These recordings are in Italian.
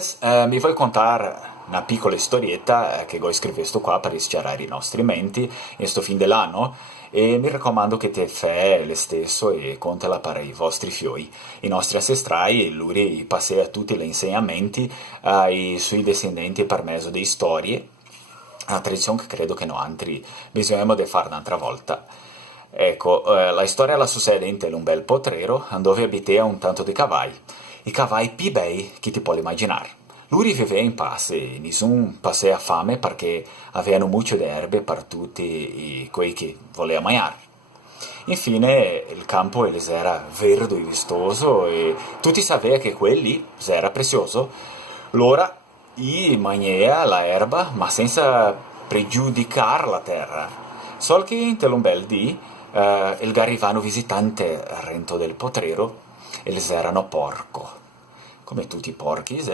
Adesso mi vuoi contare una piccola storietta che vuoi scrivere sto qua per rischiarare i nostri menti in sto fin dell'anno? E mi raccomando che te fai le stesso e contala per i vostri fioi. I nostri ancestrai, loro passano a tutti gli insegnamenti ai suoi discendenti per mezzo di storie, una tradizione che credo che noi altri bisogna di fare un'altra volta. Ecco, la storia la succede in un bel potrero dove abitea un tanto di cavalli. I cavalli più bei che ti puoi immaginare. Lui viveva in pace e nessun passava fame perché avevano molto di erbe per tutti quei che voleva mangiare. Infine il campo era verde e vistoso e tutti sapevano che quelli era prezioso. Allora i mangiava la erba ma senza pregiudicare la terra. Sol che in un bel dì il garivano visitante al rento del potrero e les erano porco. Come tutti i porchi,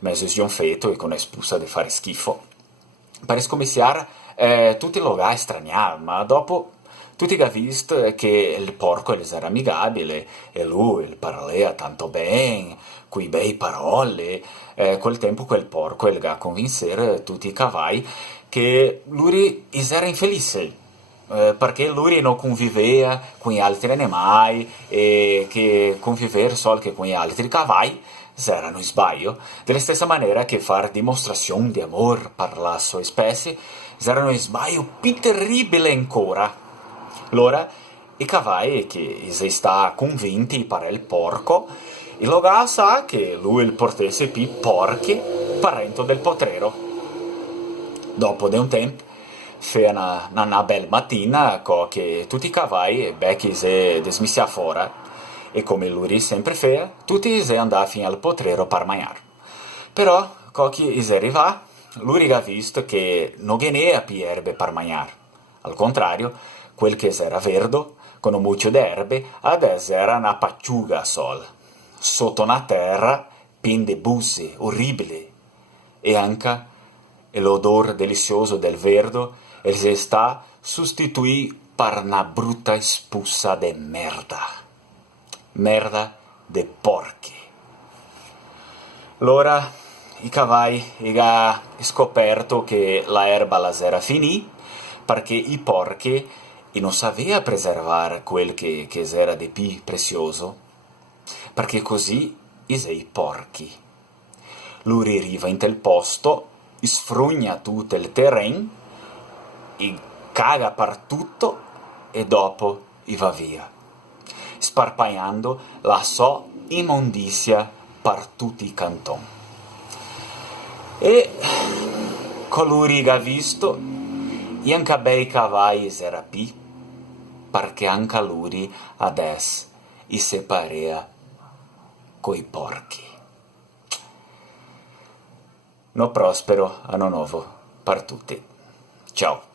mezzo sgonfetto e con espulsa di fare schifo. Per scomissiare, tutti lo gai straniare, ma dopo tutti ha visto che il porco era amigabile e lui il parlava tanto bene, quei bei parole. Col tempo quel porco il ga convincere tutti i cavalli che lui era infelice perché lui non conviveva con gli altri animali e che convivere solo che con gli altri cavalli erano in sbaglio, della stessa maniera che fare dimostrazione di amore per la sua specie erano in sbaglio più terribile ancora. Allora, i cavalli che si sta convinti per il porco, il logà sa che lui il portesse più porchi parento del potrero. Dopo di un tempo, fe una bella mattina, che tutti i cavalli becchi si dismissia fuori, e come lui sempre fa, tutti si andati fino al potrero per mangiare. Però, quando si arriva, lui ha visto che non ghenia più erbe per mangiare. Al contrario, quel che era verde, con un mucchio d'erbe, adesso era una pacciuga sol. Sotto una terra, piena di busse, orribili. E anche l'odore delizioso del verde si sta sostituì per una brutta spuzza de merda. Merda de porchi. Allora i cavalli hanno scoperto che la erba la era finì perché i porchi non sapevano preservare quel che era di più prezioso, perché così i porchi. Lui arriva in quel posto, sfrugna tutto il terreno, caga per tutto e dopo va via, sparpagliando la sua immondizia per tutti i cantoni. E colui che ha visto, anche bei cavalli era pi, perché anche lui adesso si separea coi porchi. No prospero anno nuovo per tutti. Ciao.